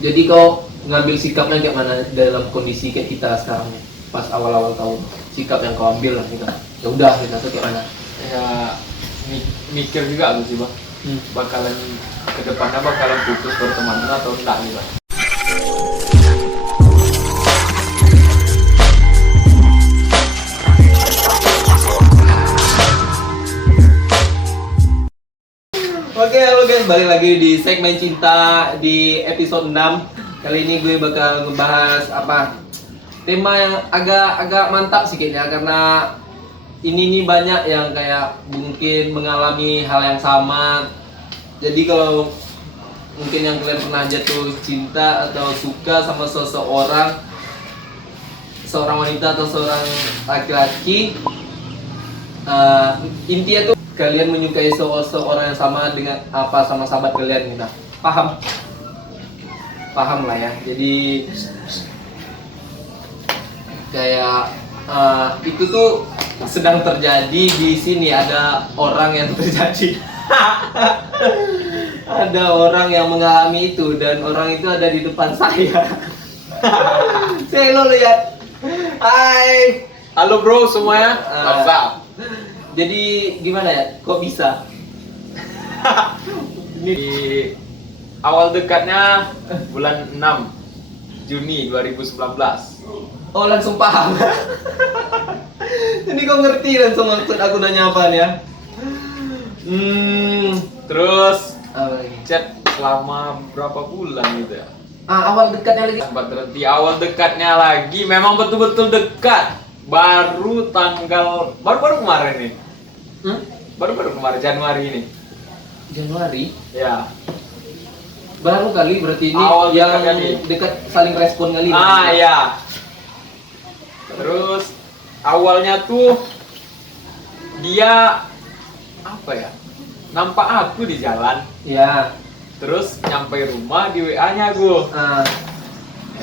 Jadi kau ngambil sikapnya kayak mana dalam kondisi kayak kita sekarang pas awal-awal tahu sikap yang kau ambil lah gitu. Ya udah gitu atau kayak mana? Ya mikir juga aku sih bang, bakalan kedepannya bakalan putus pertemanan atau enggak nih bang. Oke, halo guys, balik lagi di segmen cinta di episode 6. Kali ini gue bakal ngebahas apa? Tema yang agak mantap sih kayaknya karena ini nih banyak yang kayak mungkin mengalami hal yang sama. Jadi kalau mungkin yang kalian pernah jatuh cinta atau suka sama seorang wanita atau seorang laki-laki, intinya tuh kalian menyukai seorang yang sama dengan apa sama sahabat kalian gitu. Paham lah ya. Jadi kayak itu tuh sedang terjadi di sini. Ada orang yang terjadi ada orang yang mengalami itu dan orang itu ada di depan saya. Saya lo lihat. Hai. Halo bro semuanya, what's up? Jadi gimana ya? Kok bisa? Ini di awal dekatnya bulan 6 Juni 2019. Oh, langsung paham. Ini kok ngerti langsung maksud aku nanya apaan ya? Terus Apa lagi? chat selama berapa bulan gitu ya? Awal dekatnya lagi. Sempat terhenti awal dekatnya lagi, memang betul-betul dekat. Baru kemarin nih. Baru kemarin Januari ini. Januari. Ya. Baru kali berarti ini Awal yang dekat kali. dekat saling respon kali. Ya. Terus awalnya tuh dia apa ya? Nampak aku di jalan. Ya. Terus nyampe rumah di WA-nya gue.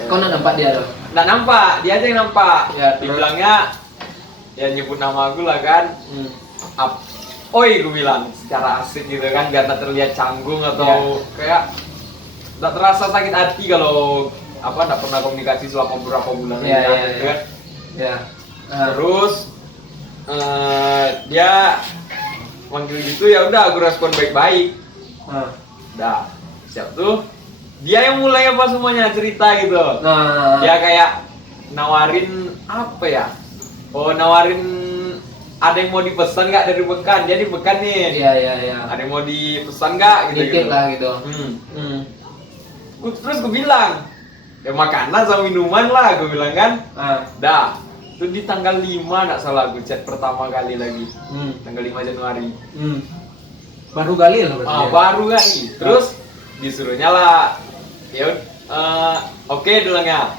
Kau nak nampak dia dong? Nggak nampak, dia aja yang nampak. Ya, dibilangnya ya nyebut nama aku lah kan. Oi gue bilang secara asik gitu kan, biar tak terlihat canggung atau kayak tak terasa sakit hati kalau apa nggak pernah komunikasi selama beberapa bulan Ya, gitu kan. Ya. Terus dia manggil gitu, ya udah aku respon baik-baik. Dah siap tuh, dia yang mulai apa semuanya cerita gitu. Dia kayak nawarin apa ya? Nawarin ada yang mau dipesan nggak dari Bekan? Dia di Bekan nih. Iya. Ada yang mau dipesan nggak? Dikit lah gitu. Terus gue bilang, ya makanan sama minuman lah, gue bilang kan. Dah, itu di tanggal 5 nggak salah gue chat pertama kali lagi. Tanggal 5 Januari. Baru kali lah berarti. Baru kali. Terus disuruhnya lah, ya oke bilangnya.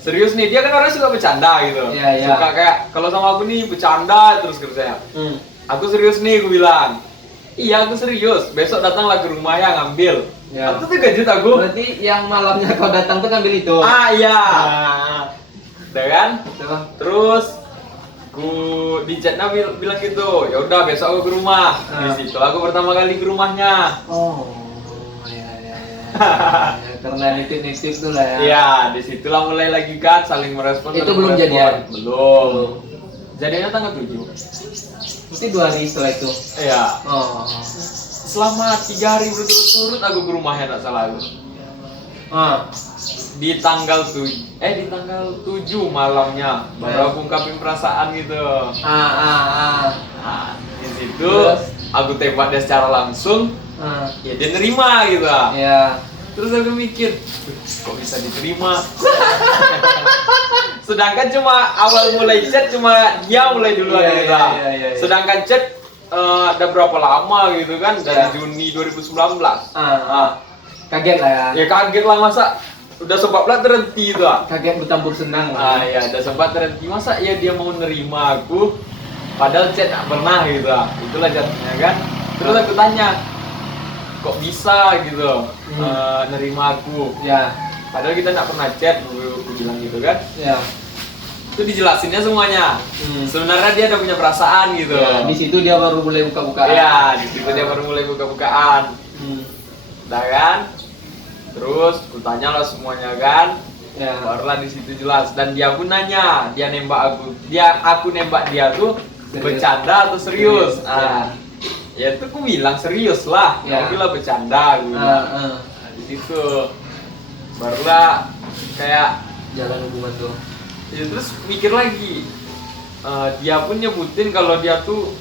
Serius nih, dia kan orang suka bercanda gitu. Iya. Suka kayak kalau sama aku nih bercanda terus kerjanya. Aku serius nih, gue bilang. Iya, aku serius. Besok datanglah ke rumah ya ngambil. Ya. Aku tuh kejut aku. Berarti yang malamnya kau datang tuh ngambil itu. Iya. Udah kan? Coba. Terus di chatnya bilang gitu, ya udah besok aku ke rumah. Di situ aku pertama kali ke rumahnya. Ya. Karena nitip tuh lah ya. Iya, disitulah mulai lagi kan saling merespon. Itu belum jadian? Belum. Jadinya tanggal 7. Mesti 2 hari setelah itu. Iya. Selama 3 hari berturut-turut aku ke rumahnya, tak salah aku. Di tanggal 7 malamnya baru aku ungkapin perasaan gitu. Di situ terus? Aku tembak dia secara langsung. Ya dia nerima gitu. Ya. Terus aku mikir, kok bisa diterima? Sedangkan cuma awal mulai chat cuma dia mulai duluan gitu. Iya. Sedangkan chat udah berapa lama gitu kan, dari Juni 2019. Kaget lah ya. Ya kaget lah, masa udah sempat pula terhenti itu. Kaget bercampur senang lah. Ya udah sempat terhenti, masa ya dia mau nerima aku padahal chat nggak pernah gitu. Itulah jatuhnya kan. Terus aku tanya, kok bisa gitu nerima aku? Ya. Padahal kita nggak pernah chat, aku bilang gitu kan. Ya. Itu dijelasinnya semuanya. Sebenarnya dia udah punya perasaan gitu. Ya, di situ dia baru mulai buka-bukaan. Iya, di situ dia baru mulai buka-bukaan. Udah kan? Terus kutanya lah semuanya kan. Ya. Barulah di situ jelas, dan dia pun nanya, dia nembak aku nembak dia tuh Serius. bercanda atau serius? Ya. Ya itu aku bilang serius lah, Ya. aku bilang bercanda, aku bilang. Nah, di situ barulah kayak Jalan hubungan tuh. ya, terus mikir lagi, dia pun nyebutin kalau dia tuh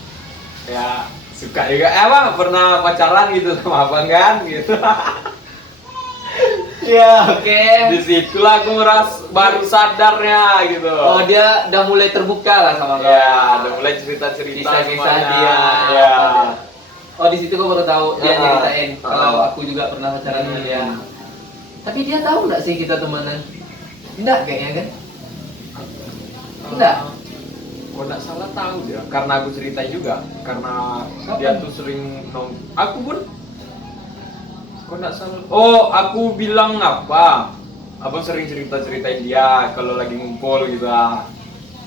ya suka juga, pernah pacaran gitu sama abang kan gitu. Ya, oke. Di situlah aku baru sadarnya gitu. Oh, dia udah mulai terbuka lah sama kau. Ya, udah mulai cerita-cerita Kisah-kisah semuanya. dia. Ya. Oh, di situ kau baru tahu dia nyeritain Ah. kalau aku juga pernah pacaran sama dia. Tapi dia tahu nggak sih kita temenan? Enggak kayaknya kan? Enggak. Kalau nggak salah tahu dia, karena aku ceritain juga, karena Kapan? dia tuh sering aku pun, kok nggak salah. Oh, aku bilang apa? Abang sering cerita-ceritain dia kalau lagi ngumpul gitu ah.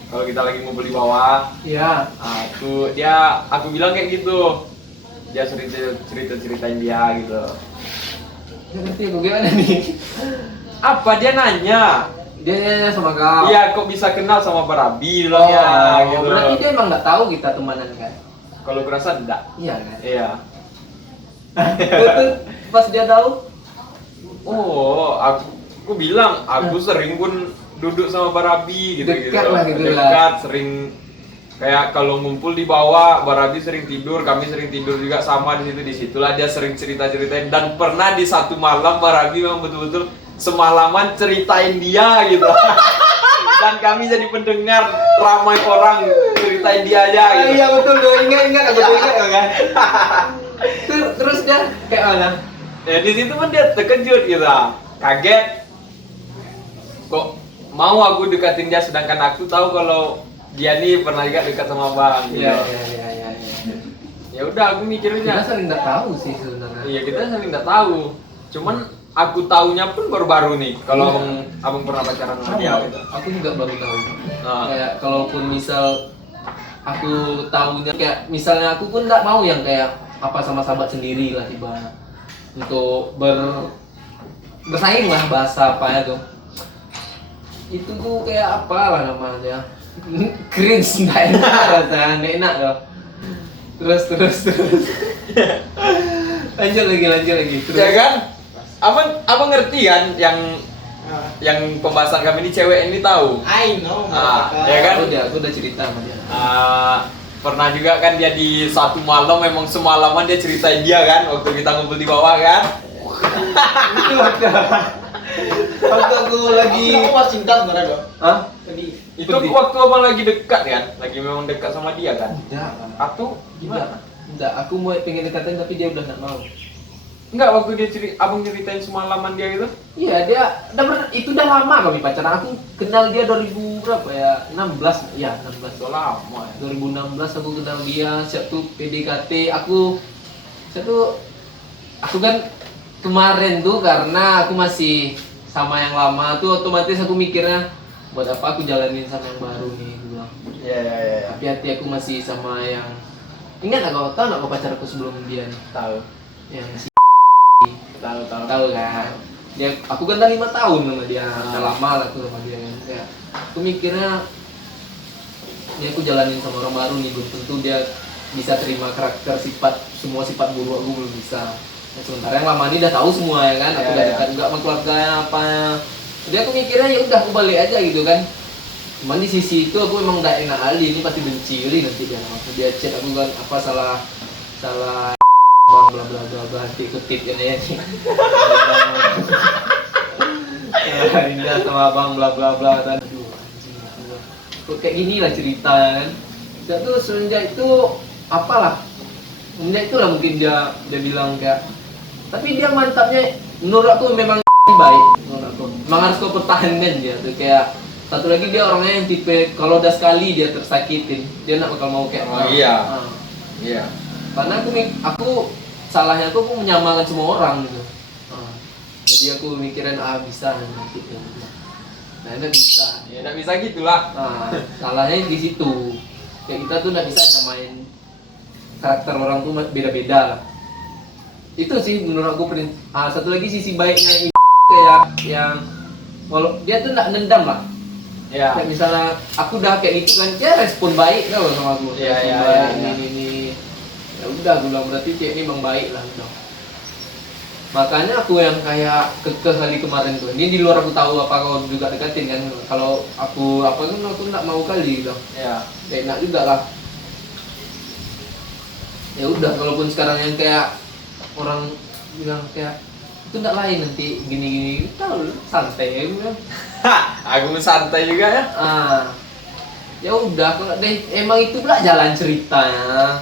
Kalau kita lagi ngumpul di bawah, Iya. tuh dia, aku bilang kayak gitu. Dia sering cerita-ceritain dia gitu. Nggak ngerti aku gimana nih? Apa dia nanya? Dia nanya sama kau. Iya, kok bisa kenal sama Barabi Oh, bilangnya gitu. berarti dia emang nggak tahu kita temenan kan? Kalau berasa enggak. Iya kan? Iya. Itu pas dia tahu, Oh, aku bilang aku sering pun duduk sama Barabi gitu. Dekat lah gitu lah. Dekat, sering kayak kalau ngumpul di bawah, Barabi sering tidur, kami sering tidur juga sama di situ. Disitulah dia sering cerita-ceritain, dan pernah di satu malam Barabi memang betul-betul semalaman ceritain dia gitu. Dan kami jadi pendengar, ramai orang ceritain dia aja gitu. Iya betul, gue ingat aku tuh ingat kan. Terus dia kayak mana? Ya di situ kan dia terkejut gitu, kaget. Kok mau aku deketin dia, sedangkan aku tahu kalau dia nih pernah juga dekat sama bang. Gitu. Iya. Ya udah, aku mikirnya. Kita saling nggak tahu sih sebenarnya. Iya, kita saling nggak tahu. Cuman aku taunya pun baru-baru nih. Kalau Iya. abang pernah pacaran sama dia gitu. Aku juga baru tahu. Ah. Kayak kalaupun misal aku tahunya kayak misalnya aku pun nggak mau yang kayak apa sama sahabat sendiri lah tiba untuk bersaing lah, bahasa apa ya tuh. Itu tuh kayak apa lah namanya, cringe, nggak enak rasanya, nggak enak loh. Terus lanjut lagi terus. Ya kan? Abang ngerti kan yang pembahasan kami ini, cewek ini tahu. I know. Ya kan? Aku udah cerita sama dia. Pernah juga kan dia di satu malam, memang semalaman dia ceritain dia kan, waktu kita ngumpul di bawah kan. Itu ada. Aku lagi. Aku pas cinta sebenarnya dong. Hah? Tadi. Itu Pedih. waktu abang lagi dekat kan, lagi memang dekat sama dia kan. Enggak. Atau gimana? Enggak, aku mau pengen dekatin tapi dia udah nggak mau. Enggak, waktu dia abang ceritain semalaman dia gitu. Iya, dia itu udah lama kami pacaran. Aku kenal dia 2000 berapa ya? 16. Ya, 16. Udah lama ya. 2016 aku kenal dia, satu PDKT. Aku kan kemarin tuh karena aku masih sama yang lama tuh, otomatis aku mikirnya buat apa aku jalanin sama yang baru nih, aku bilang. Iya. Tapi hati aku masih sama yang, ingat nggak kau, tahu nggak kau pacar aku sebelum dia nih? Tahu. Yang si Tahu. tahu kan? Dia, aku kan udah 5 tahun sama dia, udah lama lah aku sama dia kan. Kayak, aku mikirnya ini aku jalanin sama orang baru nih, belum tentu dia bisa terima karakter, semua sifat buruk aku belum bisa. Nah, sementara yang lama ini udah tahu semua ya kan, aku udah dekat juga sama keluarganya apa. Jadi aku mikirnya ya udah aku balik aja gitu kan. Cuman di sisi itu aku emang gak enak kali, ini pasti benci kali nanti dia. Waktu dia chat aku kan apa salah bang bla bla bla bla kutip kan ya. Indah sama abang bla bla bla dan aduh anjing, kok kayak gini lah cerita kan. Dan tuh semenjak itu apalah, semenjak itulah mungkin dia bilang kayak, tapi dia mantapnya menurut aku memang baik menurut aku. Memang harus kau pertahankan dia tuh, kayak satu lagi dia orangnya yang tipe kalau udah sekali dia tersakitin dia nggak bakal mau kayak orang. Iya. Nah, Iya. karena aku salahnya aku menyamakan semua orang gitu. Jadi aku mikirin bisa nanti gitu. Nah itu bisa. Ya enggak bisa gitulah. Nah, salahnya di situ. Kayak kita tuh nggak bisa nyamain karakter orang tuh beda-beda lah. Itu sih menurut aku satu lagi sisi baiknya kayak yang kalau dia tuh nggak nendam lah. Ya. Kayak misalnya aku udah kayak gitu kan, dia respon baik tau sama aku. Iya, Respon iya, baik, iya. ini. Ya udah, aku bilang berarti cewek ini memang baik lah gitu. Makanya aku yang kayak kekeh kali kemarin tuh. Ini di luar aku tahu apa kau juga deketin kan. Kalau aku apa kan aku nggak mau kali gitu. Ya. Ya enak juga lah. Ya udah, kalaupun sekarang yang kayak orang bilang kayak itu nggak lain nanti gini-gini, tahu santai ya bilang. Aku santai juga ya. Ya udah, kalau deh emang itu pula jalan ceritanya.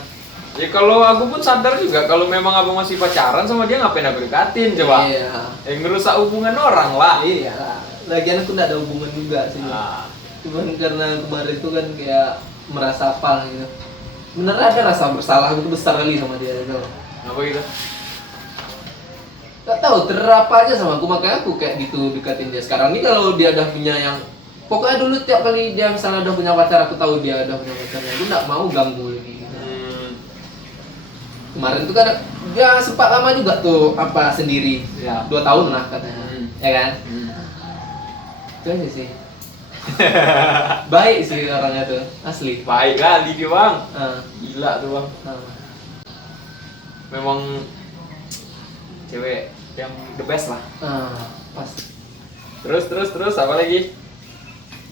Ya kalau aku pun sadar juga kalau memang abang masih pacaran sama dia ngapain aku dekatin coba. Iya. Ngerusak hubungan orang lah. Iya lah. Lagian aku nggak ada hubungan juga sih. Cuman karena kemarin itu kan kayak merasa apa gitu. Bener ada rasa bersalah itu besar kali sama dia gitu. Apa gitu? Gak tahu terapa aja sama aku, makanya aku kayak gitu deketin dia. Sekarang ini kalau dia udah punya yang pokoknya dulu tiap kali dia misalnya udah punya pacar, aku tahu dia udah punya pacarnya, aku nggak mau ganggu lagi gitu. Kemarin tuh kan dia sempat lama juga tuh apa sendiri. Ya. 2 tahun lah katanya. Ya kan? Itu aja sih. Baik sih orangnya tuh, asli. Baik kali dia bang. Ah, Gila tuh bang. ah. Memang cewek yang the best lah. Pas. Terus apa lagi?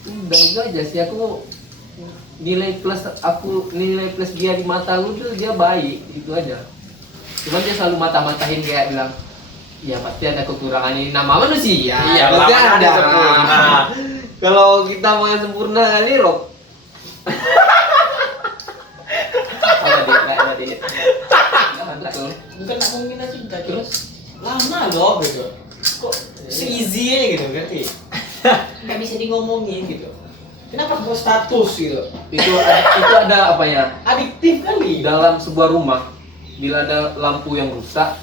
Udah itu aja sih, aku nilai plus dia di mata aku tuh dia baik, itu aja. Cuman dia selalu mata-matahin kayak bilang, ya pasti ada kekurangan ini, nama manusia. Iya, pasti lah, ada. sempurna. Kalau kita mau yang sempurna kali Rob. Apa dia? Betul. Bukan nak menghina cinta, terus lama loh gitu. Kok se-easy aja gitu ngerti? Nggak bisa di ngomongin gitu. Kenapa kok status gitu? Itu ada apa ya? Adiktif kali. Dalam sebuah rumah, bila ada lampu yang rusak,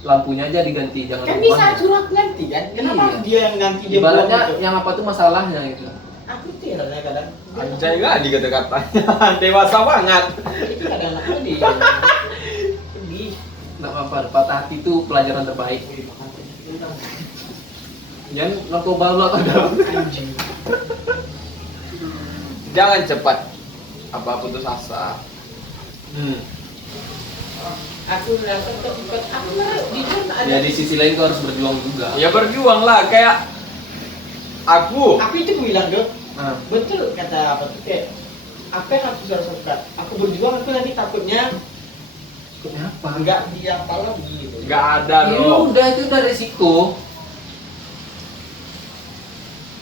lampunya aja diganti, jangan Kan bisa rumahnya. surat ganti kan? Kenapa Iya. dia yang ganti dia buang Ibaratnya gitu? yang apa tuh masalahnya gitu. Aku tiranya kadang. Anjay kali kata-katanya. Dewasa banget. Itu kadang aku di. Sedih. Nggak apa-apa, patah hati itu pelajaran terbaik. Jangan narkoba lu atau dalam. Anjing. Jangan cepat apa putus asa. Aku rasa cepat. Aku jujur ada. Ya di sisi lain kau harus berjuang juga. Ya berjuang lah kayak aku. Aku itu bilang dong. Ah. Betul kata apa tuh kayak apa yang aku sudah suka. Aku berjuang aku nanti takutnya Kenapa? enggak dia apa lagi gitu. Nggak ada Ya loh. udah, itu udah resiko.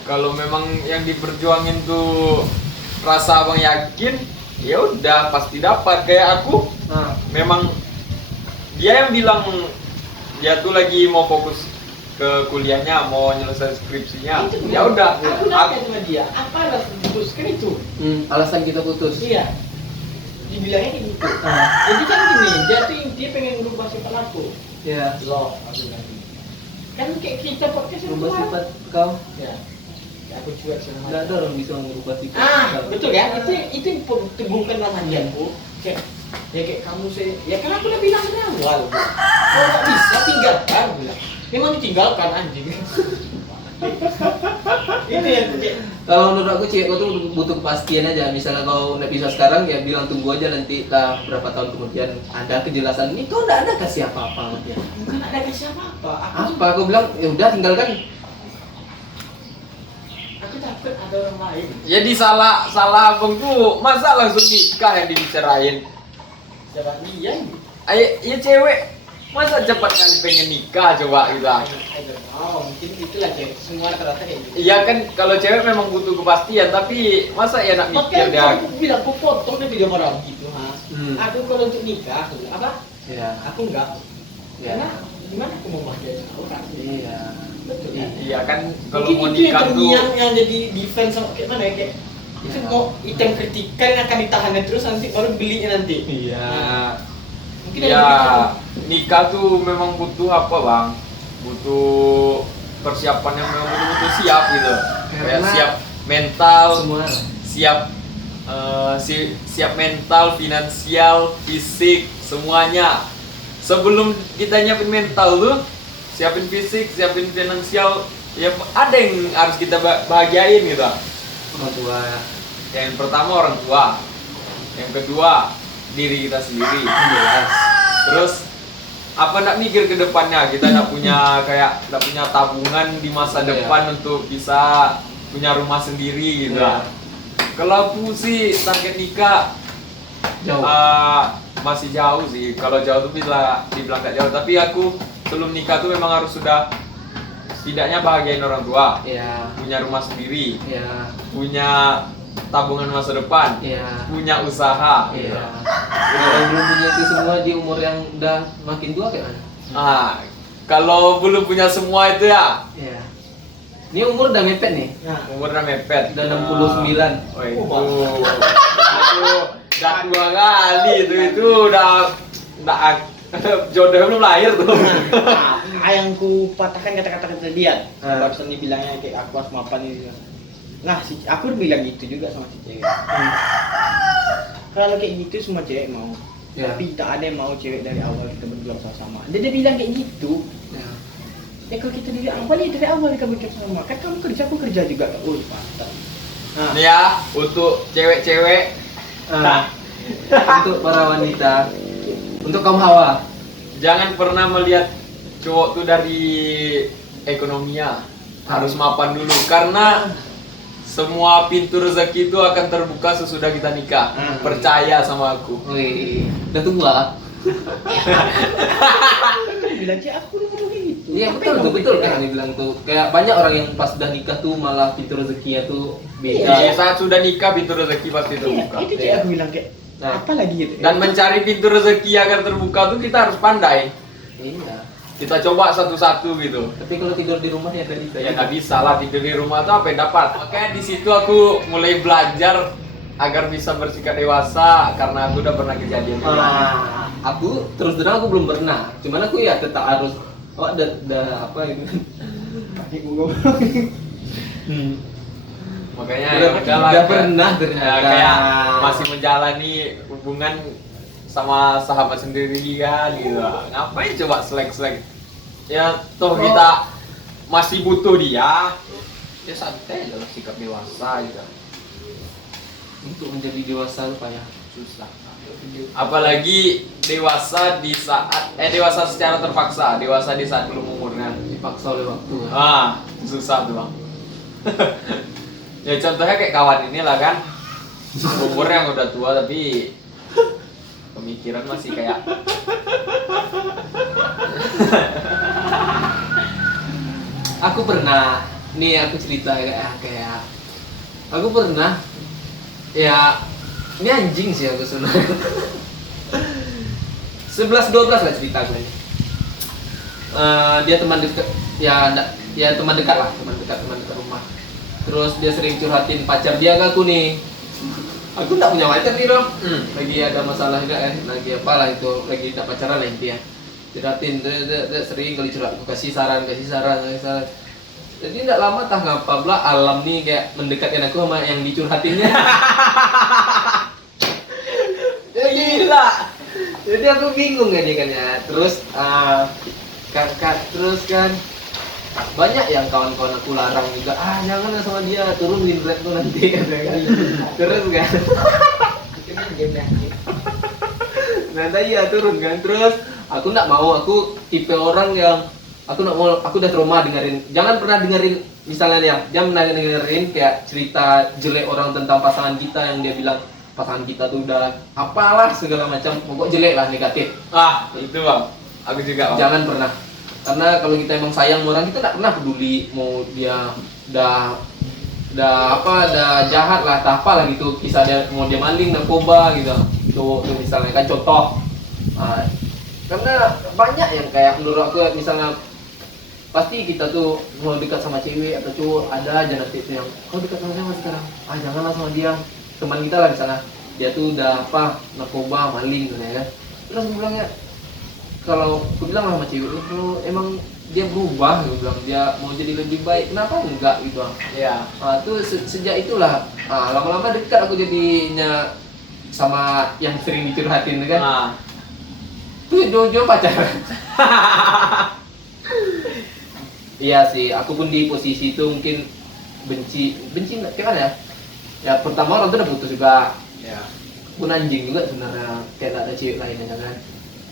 Kalau memang yang diperjuangin tuh rasa abang yakin, ya udah pasti dapat. Kayak aku, Nah, memang dia yang bilang dia tuh lagi mau fokus ke kuliahnya, mau nyelesain skripsinya. Itu Ya udah. Aku nanya sama dia, apa alasan putuskan itu? alasan kita putus. Iya. Dibilangnya kayak gitu. Ah, Jadi kan gini, dia tuh intinya pengen merubah sifat aku. ya. Loh, aku bilang gitu. Kan kayak kita podcast itu Merubah kan. sifat kau. Ya. Aku cuek sama Nggak ada orang bisa merubah sifat. kau. betul kan? Itu yang teguhkan dalam hatiku. Kayak ya kayak kamu sih. Ya kan aku udah bilang dari awal. Kalau nggak bisa tinggalkan, aku bilang. Memang ditinggalkan anjing. Itu yang kayak Kalau menurut aku cewek kau tuh butuh kepastian aja. Misalnya kau nggak bisa sekarang, ya bilang tunggu aja nanti lah berapa tahun kemudian ada kejelasan. Ini kau nggak ada kasih apa-apa sama dia. bukan ada ke siapa-apa. Apa? Aku bilang ya udah tinggalkan. Aku takut ada orang lain. Jadi salah abang tuh masa langsung nikah yang dibicarain. Siapa dia? Ya cewek masa cepat kali pengen nikah coba gitu. Mungkin itulah kayak semua rata-rata kayak gitu. Iya kan kalau cewek memang butuh kepastian tapi masa ya nak mikir Makanya dia. aku bilang aku potong deh video orang gitu ha. Aku kalau untuk nikah, aku bilang, apa? Ya. Aku enggak. Ya. Karena gimana aku mau bahagia orang? Iya. Betul kan? Iya kan kalau Mungkin mau itu yang nikah tuh terngiang yang jadi defense sama kayak mana ya kayak itu Ya. mau item kritikan yang akan ditahannya terus nanti baru belinya nanti. Iya. Mungkin ada ya pikiran. nikah tuh memang butuh apa bang? Butuh persiapan yang memang betul-betul siap gitu. Kayak Karena siap mental, Semua. siap siap mental, finansial, fisik, semuanya. Sebelum kita nyiapin mental tuh, siapin fisik, siapin finansial, Ya ada yang harus kita bahagiain gitu. Orang tua. Yang pertama orang tua, yang kedua diri kita sendiri. Jelas. Terus apa nak mikir ke depannya, kita nak punya tabungan di masa Iya. depan untuk bisa punya rumah sendiri gitu. Iya. Kalau aku sih target nikah Jauh. masih jauh sih. Kalau jauh tuh bisa dibilang gak jauh, tapi aku sebelum nikah tuh memang harus sudah setidaknya bahagiain orang tua, Iya. punya rumah sendiri, Iya. punya tabungan masa depan, Iya. punya usaha. Iya. Kalau belum punya itu semua di umur yang udah makin tua kayak mana? Ah, kalau belum punya semua itu ya, Iya. Ini umur udah mepet nih. Nah, umur udah mepet. Udah 69. Oh itu udah tua kali itu udah jodoh belum lahir tuh. nah, yang ku patahkan kata-kata kejadian. Ah. Barusan dibilangnya kayak aku harus mapan itu. Nah, aku bilang gitu juga sama si cewek. Kalau kayak gitu semua cewek mau. Ya. Tapi tak ada yang mau cewek dari awal kita berjuang sama-sama. Dia bilang kayak gitu. Ya. Ya kalau kita dari awal ya dari awal kita berjuang sama. Kan kamu kerja, aku kerja juga. Oh, mantap. Nah, Nih ya, untuk cewek-cewek, Ah. Untuk para wanita, untuk kaum hawa. jangan pernah melihat cowok tuh dari ekonominya. Harus mapan dulu karena semua pintu rezeki itu akan terbuka sesudah kita nikah. Percaya sama aku. Wih, udah tua. bilang cewek aku dulu kayak gitu. Iya Apa betul yang tuh, kamu betul pikirkan? kan dibilang tuh. Kayak banyak orang yang pas udah nikah tuh malah pintu rezekinya tuh beda. Di saat sudah nikah pintu rezeki pasti Iya, terbuka. itu cewek aku bilang kayak Nah. apa lagi gitu. Dan mencari pintu rezeki agar terbuka tuh kita harus pandai. Iya. Kita coba satu-satu gitu. Tapi kalau tidur di rumah ya tadi Ya nggak bisa lah tidur di rumah tuh apa yang dapat. Makanya di situ aku mulai belajar agar bisa bersikap dewasa karena aku udah pernah kejadian juga. Aku terus terang aku belum pernah. Cuman aku ya tetap harus ada apa itu. Kayak gua Makanya Udah- ya udahlah, udah kayak- pernah ternyata. ya, kayak masih menjalani hubungan sama sahabat sendiri kan gitu. Ngapain coba selek-selek? Ya toh kita masih butuh dia. Ya santai aja lah, sikap dewasa gitu. Untuk menjadi dewasa tuh kayak Susah. Apalagi dewasa di saat dewasa secara terpaksa, dewasa di saat belum umurnya. dipaksa oleh waktu. Susah tuh bang. Ya contohnya kayak kawan ini lah kan, umurnya yang udah tua tapi pemikiran masih kayak Aku pernah, nih aku cerita kayak aku pernah ya ini anjing sih aku sebenarnya. 11-12 lah cerita gue ini. Dia teman dekat ya teman dekat lah, teman dekat rumah. Terus dia sering curhatin pacar dia ke aku nih. Aku nggak punya pacar nih dong. Lagi ada masalah juga kan, lagi apalah itu, lagi tak pacaran lah intinya. Curhatin, dia sering kali curhat, aku kasih saran. Jadi tidak lama tah ngapa pula alam nih kayak mendekatkan aku sama yang dicurhatinnya. Ya gila. Jadi aku bingung kan dia kan ya. Terus terus kan banyak yang kawan-kawan aku larang juga, jangan sama dia, turunin rate tuh nanti katanya kan. Terus kan nanti iya turun kan. Terus aku nggak mau, aku tipe orang yang aku nggak mau, aku udah trauma dengerin, jangan pernah dengerin misalnya dia pernah dengerin kayak cerita jelek orang tentang pasangan kita yang dia bilang pasangan kita tuh udah apalah segala macam, pokok jelek lah, negatif. itu bang, aku juga bang. Jangan pernah, karena kalau kita emang sayang sama orang, kita nggak pernah peduli mau dia udah jahat lah, tak apa lah gitu, kisah dia mau dia maling, narkoba gitu, cowok tuh misalnya kan contoh. Karena banyak yang kayak menurut aku misalnya pasti kita tuh mau dekat sama cewek atau cowok, ada aja nanti tuh yang kau dekat sama siapa sekarang, janganlah sama dia, teman kita lah di sana, dia tuh udah narkoba, maling gitu ya kan. Terus aku bilang ya, kalau aku bilang lah sama cewek, kalau emang dia berubah, aku bilang dia mau jadi lebih baik, kenapa enggak gitu. Iya. Tuh sejak itulah lama-lama dekat aku jadinya sama yang sering dicurhatin kan. Tuh jauh-jauh pacaran. Iya sih, aku pun di posisi itu mungkin benci kayak mana ya? Ya pertama orang tuh udah putus juga. Ya. Pun anjing juga sebenarnya kayak gak ada cewek lainnya kan.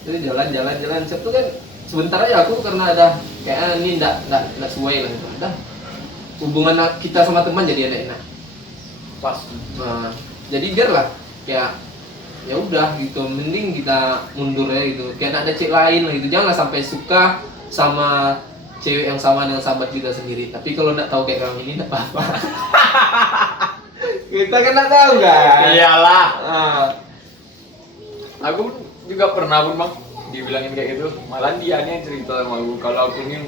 Jadi jalan Sabtu kan sebentar aja aku karena ada kayak ini enggak sesuai lah gitu. Udah hubungan kita sama teman jadi enak. Pas. Nah, jadi biarlah kayak ya udah gitu, mending kita mundur ya gitu. Kayak gak ada cewek lain lah gitu. Janganlah sampai suka sama cewek yang sama dengan sahabat kita sendiri. Tapi kalau nggak tahu kayak kamu ini nggak apa-apa. Kita kan nggak tahu kan. Iyalah. Ah. Aku juga pernah pun bang dibilangin kayak gitu. Malah dia nih yang cerita sama aku. Kalau aku nih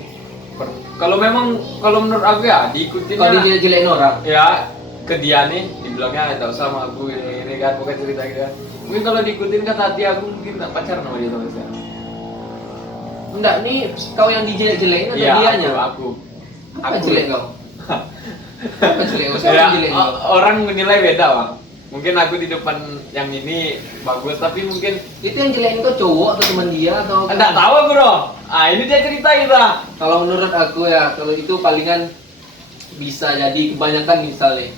kalau menurut aku ya diikutin. Kalau dijelekin orang. Ya ke dia nih dibilangnya nggak usah sama aku ini kan bukan cerita gitu kan. Mungkin kalau diikutin kata hati aku mungkin nggak pacaran sama dia sampai sekarang. Enggak, nih kau yang dijelek-jelekin atau Iya, dianya? aku. Apa jelek kau? Apa jelek kau? Siapa Ya, yang jelek kau? orang menilai beda bang. Mungkin aku di depan yang ini bagus tapi mungkin Itu yang jelekin kau cowok atau teman dia atau? enggak tahu aku bro. Ah ini dia cerita kita. Kalau menurut aku ya, kalau itu palingan bisa jadi kebanyakan misalnya.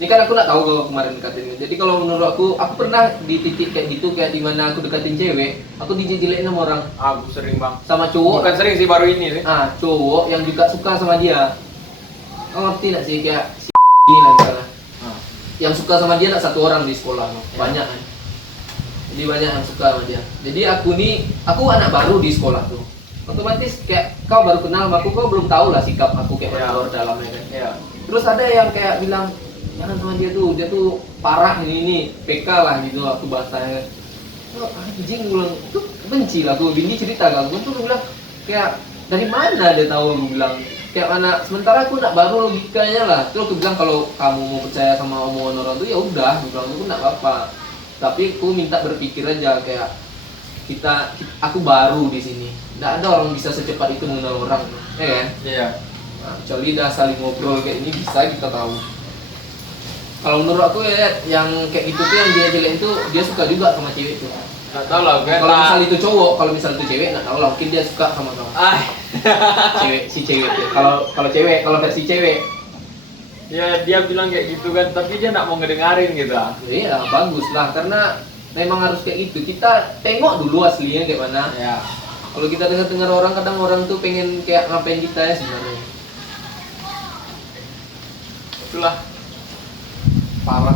Ini kan aku nggak tahu kalau kemarin dekatin. Jadi kalau menurut aku pernah di titik kayak gitu, kayak dimana aku deketin cewek, aku dijelekin sama orang, Aku sering bang. sama cowok. Bukan sering sih baru ini sih. Cowok yang juga suka sama dia. Kau ngerti nggak sih kayak si ini lah misalnya. Yang suka sama dia nggak satu orang di sekolah, no? Banyak kan. Jadi banyak yang suka sama dia. Jadi aku anak baru di sekolah tuh. Otomatis kayak kau baru kenal sama aku, kau belum tahu lah sikap aku kayak mana luar dalamnya kan. Iya. Terus ada yang kayak bilang jangan sama dia tuh parah ini PK lah gitu aku bahasanya. Oh, anjing bilang itu benci lah aku, Bindi cerita kan, aku tuh bilang kayak dari mana dia tahu, aku bilang kayak mana, sementara aku nak baru logikanya lah. Terus aku bilang kalau kamu mau percaya sama omongan orang tuh ya udah, aku bilang aku nak apa-apa. Tapi aku minta berpikir aja kayak aku baru di sini, nggak ada orang bisa secepat itu mengenal orang, ya kan? Iya. Nah, kecuali dah saling ngobrol kayak ini bisa kita tahu. Kalau menurut aku ya yang kayak gitu tuh yang dia jelekin tuh dia suka juga sama cewek tuh. Nggak tahu lah gue. Kalau misal itu cowok, kalau misal itu cewek nggak tahu lah, mungkin dia suka sama kamu. Cewek tuh. Kalau cewek, kalau versi cewek. Ya dia bilang kayak gitu kan, tapi dia nggak mau ngedengerin gitu. Iya bagus lah, karena memang harus kayak gitu. Kita tengok dulu aslinya kayak mana. Ya. Kalau kita dengar orang, kadang orang tuh pengen kayak ngapain kita ya sebenarnya. Itulah parah,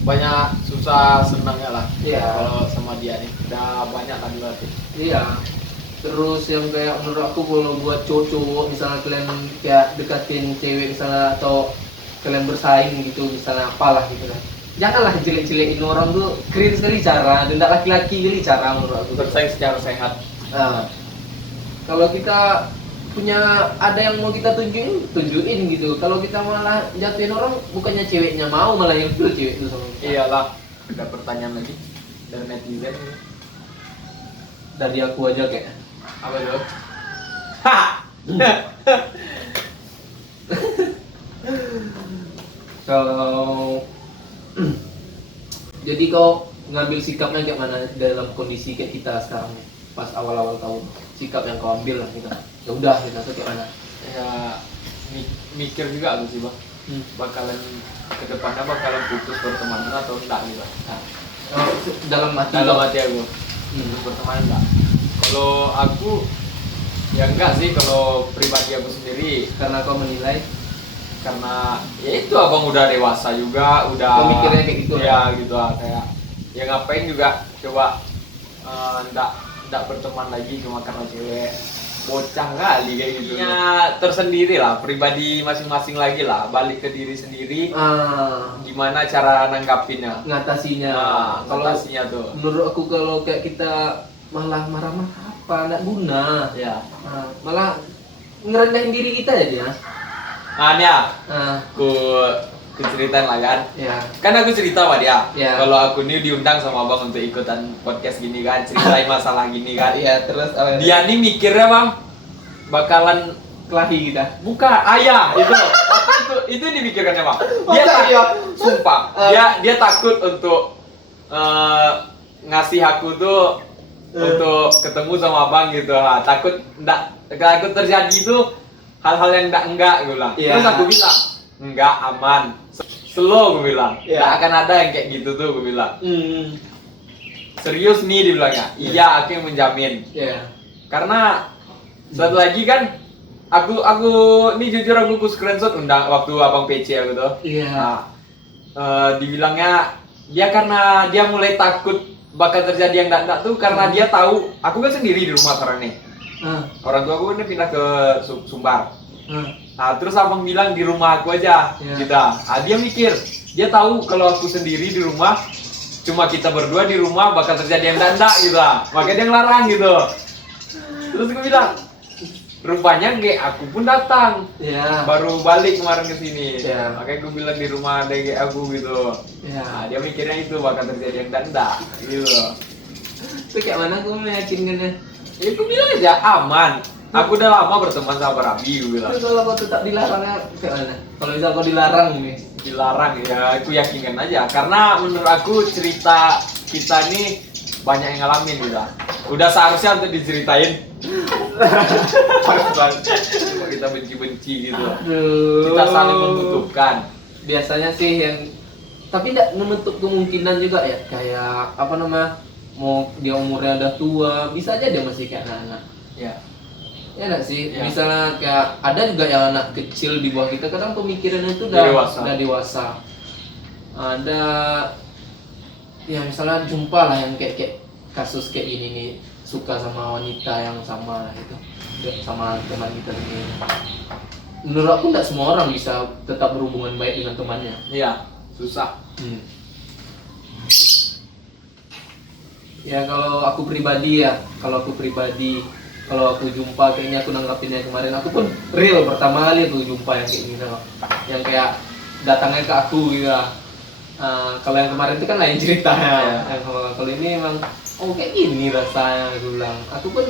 banyak susah senangnya lah. Iya. Kalau sama dia nih udah banyak tadi berarti. Iya. Terus yang kayak menurut aku kalau buat cowok-cowok misalnya kalian kayak deketin cewek misalnya atau kalian bersaing gitu misalnya apalah gitu kan. Janganlah jelek-jelekin orang tuh, keren sekali cara, dan tidak laki-laki kali cara menurut aku. Bersaing secara sehat. Nah, kalau kita punya ada yang mau kita tunjukin gitu. Kalau kita malah jatuhin orang, bukannya ceweknya mau, malah yang feel cewek itu sama kita. Iyalah. Ada pertanyaan lagi dari netizen. Dari aku aja kayak. Apa itu? Kalau jadi kau ngambil sikapnya kayak mana dalam kondisi kayak kita sekarang nih, pas awal-awal tahun, sikap yang kau ambil lah kita. Ya udah kita tuh kayak mana? Ya mikir juga aku sih bang. Bakalan kedepannya bakalan putus pertemanan atau enggak gitu. Nah, Dalam hati. dalam kau. hati aku putus pertemanan enggak. Kalau aku ya enggak sih, kalau pribadi aku sendiri, Karena kau menilai. karena ya itu abang udah dewasa juga, udah Kau mikirnya kayak gitu ya gitu lah, kayak ya ngapain juga coba enggak berteman lagi cuma karena cewek, bocah kali kayak gitu ya, tersendiri lah, pribadi masing-masing lagi lah, balik ke diri sendiri, gimana cara nanggapinnya, Ngatasinya. Kalau ngatasinya tuh menurut aku kalau kayak kita malah marah-marah apa, nggak guna. ya. Malah ngerendahin diri kita ya dia. Nah nih ya, Nah, aku ceritain lah kan. ya. Kan aku cerita sama dia, Ya. kalau aku nih diundang sama abang untuk ikutan podcast gini kan, ceritain masalah gini kan. Iya, terus apa? Dia nih mikirnya bang, bakalan kelahi kita. buka ayah itu, apa itu dipikirkannya bang. Dia Masa takut, iya? sumpah, dia takut untuk ngasih aku tuh untuk ketemu sama abang gitu, takut terjadi itu hal-hal yang enggak gue bilang. Iya. Terus aku bilang enggak, aman, slow gue bilang. Iya. Nggak akan ada yang kayak gitu tuh gue bilang. Serius nih dibilangnya. Iya, aku yang menjamin. Iya. Karena satu lagi kan aku ini jujur aku screenshot undang waktu abang PC aku tuh. Iya. Nah, dibilangnya dia karena dia mulai takut bakal terjadi yang enggak tuh karena dia tahu aku kan sendiri di rumah sekarang nih. Orang tua aku ini pindah ke Sumbar. Nah, terus abang bilang di rumah aku aja, Iya. gitu. Ah, dia mikir, dia tahu kalau aku sendiri di rumah, cuma kita berdua di rumah bakal terjadi yang enggak gitu. Makanya dia ngelarang gitu. Terus aku bilang, rupanya gek aku pun datang. Iya. Baru balik kemarin ke sini. Iya. Makanya gue bilang di rumah ada gek aku gitu. Iya. Nah, dia mikirnya itu bakal terjadi yang enggak gitu. Itu kayak mana aku meyakinkannya? Ya gue bilang aja aman. Aku udah lama berteman sama Rabi, gue bilang. Tapi kalau kau tetap dilarangnya kayak mana? Kalau misal kau dilarang nih. Dilarang ya, aku yakinkan aja. Karena menurut aku cerita kita ini banyak yang ngalamin gitu. Udah seharusnya untuk diceritain. Cuma kita benci-benci gitu. Aduh. Kita saling membutuhkan. Biasanya sih yang tapi tidak menutup kemungkinan juga ya kayak apa namanya mau dia umurnya udah tua bisa aja dia masih kayak anak-anak Ya. ya nggak sih Ya. misalnya kayak ada juga yang anak kecil di bawah kita kadang pemikirannya itu udah dewasa ada ya misalnya jumpa lah yang kayak kasus kayak ini nih suka sama wanita yang sama itu sama teman kita ini menurut aku tidak semua orang bisa tetap berhubungan baik dengan temannya. Iya, susah. Ya kalau aku pribadi kalau aku jumpa kayaknya aku nanggapinnya kemarin aku pun real pertama kali aku jumpa yang kayak gini yang kayak datangnya ke aku gitu. Kalau yang kemarin itu kan lain ceritanya. Yang kalau ini emang kayak gini rasanya aku bilang. Aku pun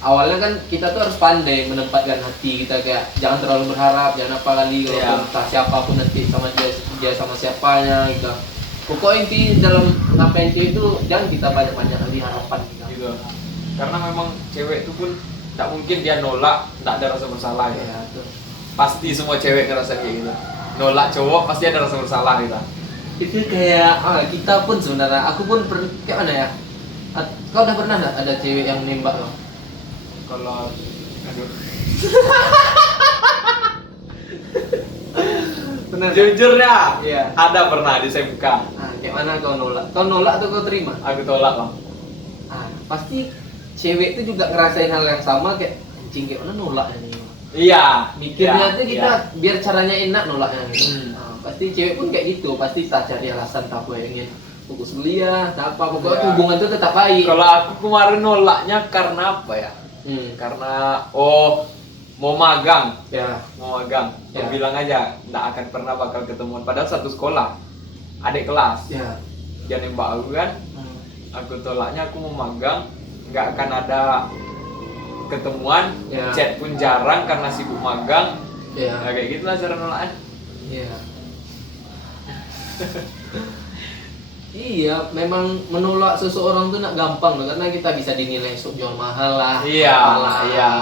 awalnya kan kita tuh harus pandai menempatkan hati kita kayak jangan terlalu berharap, jangan apa kali kalau entah siapapun nanti sama dia sama siapanya gitu. Pokoknya inti dalam ngapain itu jangan kita banyak-banyak kali harapan Gitu. Karena memang cewek itu pun tak mungkin dia nolak, tak ada rasa bersalah ya. Tuh. Pasti semua cewek ngerasa kayak gitu. Nolak cowok pasti ada rasa bersalah gitu. Itu kayak kita pun sebenarnya aku pun kayak mana ya? Kau udah pernah nggak ada cewek yang nembak lo? Kalau aduh. Pernah? Jujur ya, Iya. ada pernah di SMK. Kayak mana kau nolak? Kau nolak atau kau terima? Aku tolak lah. Pasti cewek itu juga ngerasain hal yang sama kayak anjing kayak mana nolak ini. Iya. Mikirnya iya, tuh kita iya. biar caranya enak nolaknya gitu. Hmm. Pasti cewek pun kayak gitu, pasti tak cari alasan tak apa ingin fokus kuliah, tak apa pokoknya Iya. hubungan itu tetap baik. Kalau aku kemarin nolaknya karena apa ya? Karena mau magang. Ya. Mau magang. Ya. Aku bilang aja nggak akan pernah bakal ketemuan. Padahal satu sekolah, adik kelas. Ya. Dia nembak aku kan. Aku tolaknya aku mau magang, nggak akan ada ketemuan. Ya. Chat pun jarang karena sibuk magang. Ya. Nah, kayak gitulah cara nolaknya. Iya. Iya, memang menolak seseorang tuh nak gampang loh, karena kita bisa dinilai sok jual mahal lah. Iya, apalah. iya.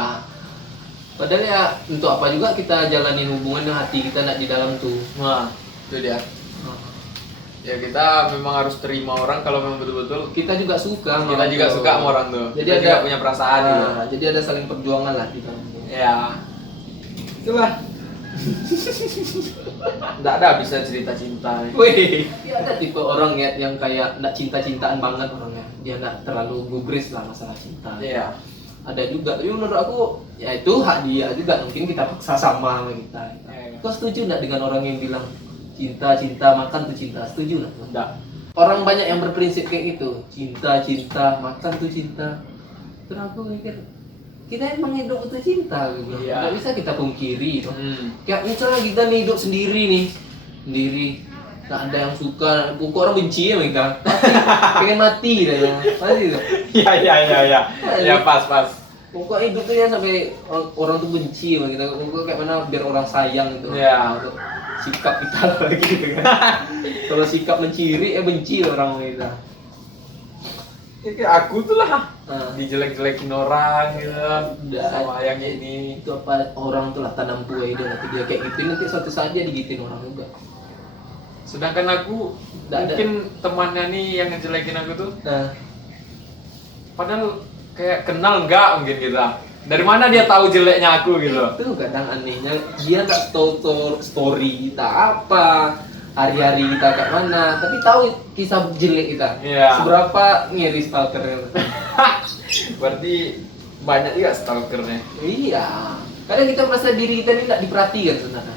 Padahal ya untuk apa juga kita jalanin hubungan dengan hati kita nak di dalam tuh. Nah, itu dia. Ya kita memang harus terima orang kalau memang betul-betul Kita juga suka. sama kita juga orang tuh. suka sama orang tuh. Jadi Kita ada juga punya perasaan gitu. Jadi ada saling perjuangan lah di dalam tuh. Ya. Itulah. Nggak ada bisa cerita cinta. Wih, ya ada tipe orang ya yang kayak nggak cinta-cintaan banget orangnya. Dia nggak terlalu gubris lah masalah cinta. Iya. Ada juga, tapi menurut aku ya itu hak dia juga, mungkin kita paksa sama kita. Iya. Kau setuju nggak dengan orang yang bilang cinta makan tuh cinta? Setuju nggak? Nggak. Orang banyak yang berprinsip kayak gitu, cinta makan tuh cinta. Terus aku mikir kita emang hidup itu cinta gitu. Iya. Nggak bisa kita pungkiri gitu. Hmm. Kayak misalnya kita nih hidup sendiri nggak ada yang suka, pokok orang benci ya mereka, pasti pengen mati dah ya, pasti itu. Iya. Ya pas. Pokoknya hidup tuh ya sampai orang tuh benci sama kita, pokoknya kayak mana biar orang sayang gitu. Iya. Untuk sikap kita lagi gitu kan. Kalau sikap menciri benci orang sama kita. Ya, kayak aku tuh lah Ah. dijelek-jelekin orang gitu Udah. sama yang ini. Itu apa orang tuh lah tanam kue dia nanti dia kayak gitu nanti suatu saat dia digituin orang juga. Sedangkan aku Nggak ada. mungkin temannya nih yang ngejelekin aku tuh Nah, padahal kayak kenal nggak mungkin kita. Dari mana dia tahu jeleknya aku gitu? itu kadang anehnya dia nggak tahu story kita apa, hari-hari kita kayak mana, tapi tahu kisah jelek kita. Iya. Seberapa ngiri stalkernya. Berarti banyak juga stalkernya. Iya. Kadang kita merasa diri kita ini nggak diperhatikan sebenarnya.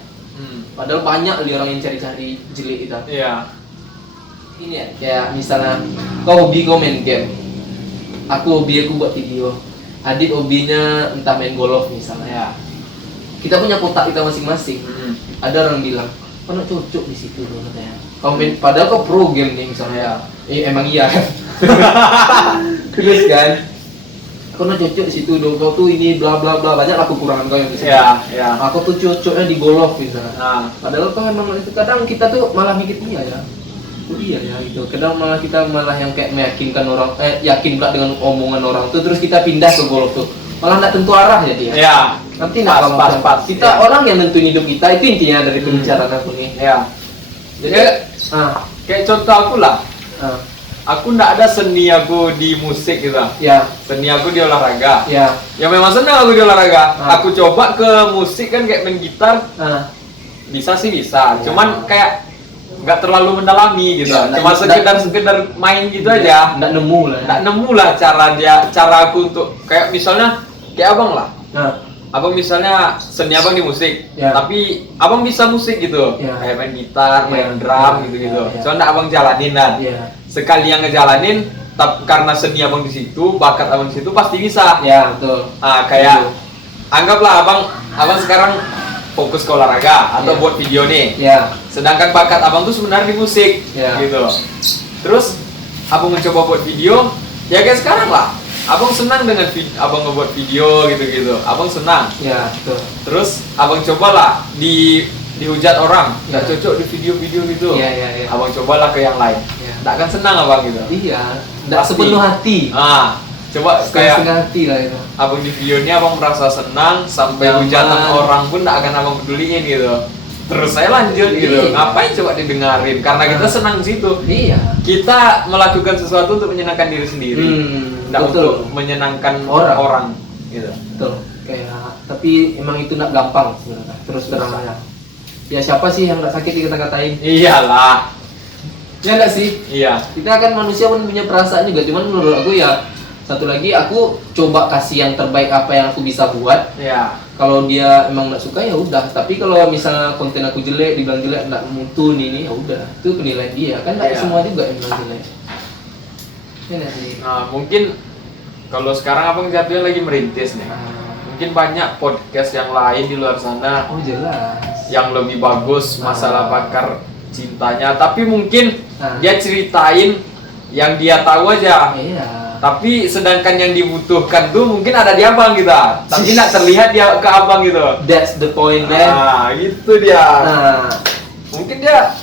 Padahal banyak li orang yang cari-cari jelek kita. Iya. Ini ya, kayak misalnya kau hobi kau main game, aku hobi aku buat video, Adit hobinya entah main golf misalnya. Ya. Kita punya kotak kita masing-masing. Ada orang bilang, kau nak cocok di situ dong katanya. Kau main, padahal kau pro game nih misalnya. Emang iya kan. Terus kan, kau nak cocok di situ dong. Kau tuh ini bla bla bla, banyak lah kekurangan kau yang di situ. Iya, iya. Aku tuh cocoknya di golf misalnya. Nah, Padahal kau emang itu kadang kita tuh malah mikir iya ya. Oh iya ya gitu. Kadang malah kita malah yang kayak meyakinkan orang, yakin pula dengan omongan orang tuh, terus kita pindah ke golf tuh. Malah nggak tentu arah ya dia. iya. Nanti nggak Pas. Kita Iya. orang yang nentuin hidup kita itu intinya dari pembicaraan aku nih. Iya. Jadi, Ya, ah, kayak contoh aku lah. Aku nggak ada seni aku di musik gitu. ya, Seni aku di olahraga. ya, Ya memang senang aku di olahraga. Ah. Aku coba ke musik kan kayak main gitar, bisa sih bisa. Ya. Cuman kayak nggak terlalu mendalami gitu. Ya, Cuma nggak- sekedar main gitu aja. nggak nemu lah. Nggak nemu lah cara aku untuk kayak misalnya kayak abang lah. Nah, Abang misalnya seni abang di musik, Ya. tapi abang bisa musik gitu, Ya. kayak main gitar, main Ya. drum Ya. gitu-gitu. Ya. Soalnya abang jalanin kan. ya, Sekali yang ngejalanin, karena seni abang di situ, bakat abang di situ pasti bisa. ya betul. Kayak anggaplah abang sekarang fokus ke olahraga atau Ya. buat video nih. Ya, Sedangkan bakat abang tuh sebenarnya di musik, Ya. gitu. Terus abang mencoba buat video, ya kayak sekarang lah. Abang senang dengan abang ngebuat video gitu-gitu. Abang senang. ya betul. Terus abang cobalah dihujat orang, nggak Ya. cocok di video-video gitu. Iya, iya, iya. Abang cobalah ke yang lain. Ya. Nggak akan senang abang gitu. Iya, nggak Pasti. sepenuh hati. Coba kayak Setengah hati lah itu. abang di videonya abang merasa senang sampai Nyaman. hujatan orang pun nggak akan abang peduliin gitu. Terus saya lanjut gitu. Iya. Ngapain coba didengarin? Karena kita senang di situ. Iya. Kita melakukan sesuatu untuk menyenangkan diri sendiri. Nggak betul. untuk menyenangkan Orang. orang gitu. Betul. Kayak tapi emang itu nggak gampang sebenarnya. Terus terang aja. Ya siapa sih yang nggak sakit dikata-katain? Iyalah. Ya nggak sih? Iya. Kita kan manusia pun punya perasaan juga. Cuman menurut aku ya satu lagi aku coba kasih yang terbaik apa yang aku bisa buat. Iya. Kalau dia emang nggak suka ya udah. Tapi kalau misalnya konten aku jelek, dibilang jelek nggak mutu ini ya udah. Itu penilaian dia. Kan nggak Iya. semua juga yang bilang jelek. Ya nggak sih? Nah, mungkin kalau sekarang abang jatuhnya lagi merintis nih. Mungkin banyak podcast yang lain di luar sana Oh jelas. yang lebih bagus masalah bakar cintanya, tapi mungkin Ah. dia ceritain yang dia tahu aja. Iya. Tapi sedangkan yang dibutuhkan tuh mungkin ada di abang kita, tapi nggak terlihat dia ke abang gitu. That's the point there. Gitu dia. Nah, Mungkin dia,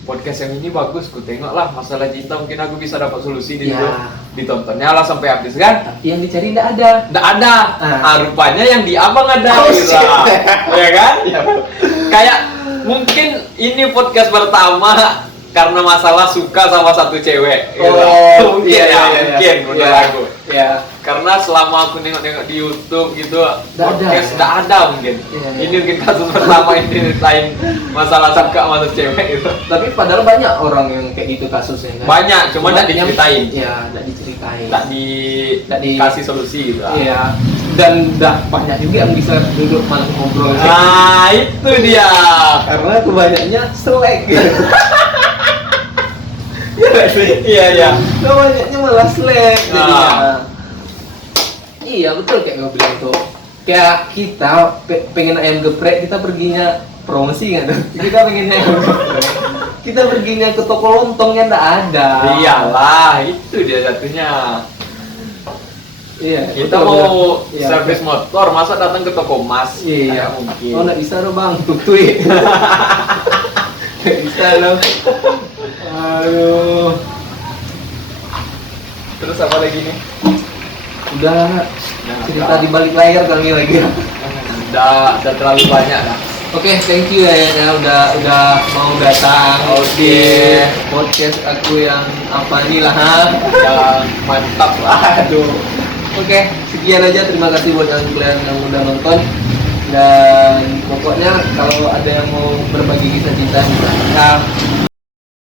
podcast yang ini bagus, ku tengok lah masalah cinta, mungkin aku bisa dapat solusi di Ya. situ. Ditontonnya lah sampai habis kan? tapi yang dicari nggak ada. Nggak ada. Rupanya yang di abang ada Oh, gitu. shit. Ya kan? Kayak mungkin ini podcast pertama karena masalah suka sama satu cewek gitu. Mungkin iya, ya, iya, mungkin iya. menurut Iya. aku. Iya. Karena selama aku nengok-nengok di YouTube gitu, Nggak podcast ada, nggak ada mungkin. Iya, iya. Ini mungkin kasus pertama ini ceritain masalah suka sama satu cewek gitu. Tapi padahal banyak orang yang kayak gitu kasusnya kan. Banyak, cuma nggak yang- diceritain. Iya, nggak diceritain. Nggak Nggak di- dikasih solusi gitu. Iya. Dan udah banyak juga yang bisa duduk malah ngobrol. Nah, itu dia. Karena kebanyakannya selek. Iya nggak sih? Iya, iya. Kebanyakannya malah selek jadinya. Ah. Iya betul kayak gue bilang tuh. Kayak kita pengen ayam geprek, kita perginya promosi nggak tuh? Kita pengen ayam geprek, kita perginya ke toko lontong yang nggak ada. Iyalah, itu dia jatuhnya. Iya. Kita betul, mau betul. Iya, servis betul. motor, masa datang ke toko emas? Iya. Nggak mungkin. Oh nggak bisa loh bang, tutui. Nggak bisa loh. Aduh. Terus terus apa lagi nih? Udah cerita di balik layar kali lagi. Udah terlalu banyak lah. Oke, thank you ya udah mau datang di podcast aku yang apa inilah Yang mantap lah. Aduh. Oke, sekian aja. Terima kasih buat kalian yang udah nonton. Dan pokoknya kalau ada yang mau berbagi kisah cinta, bisa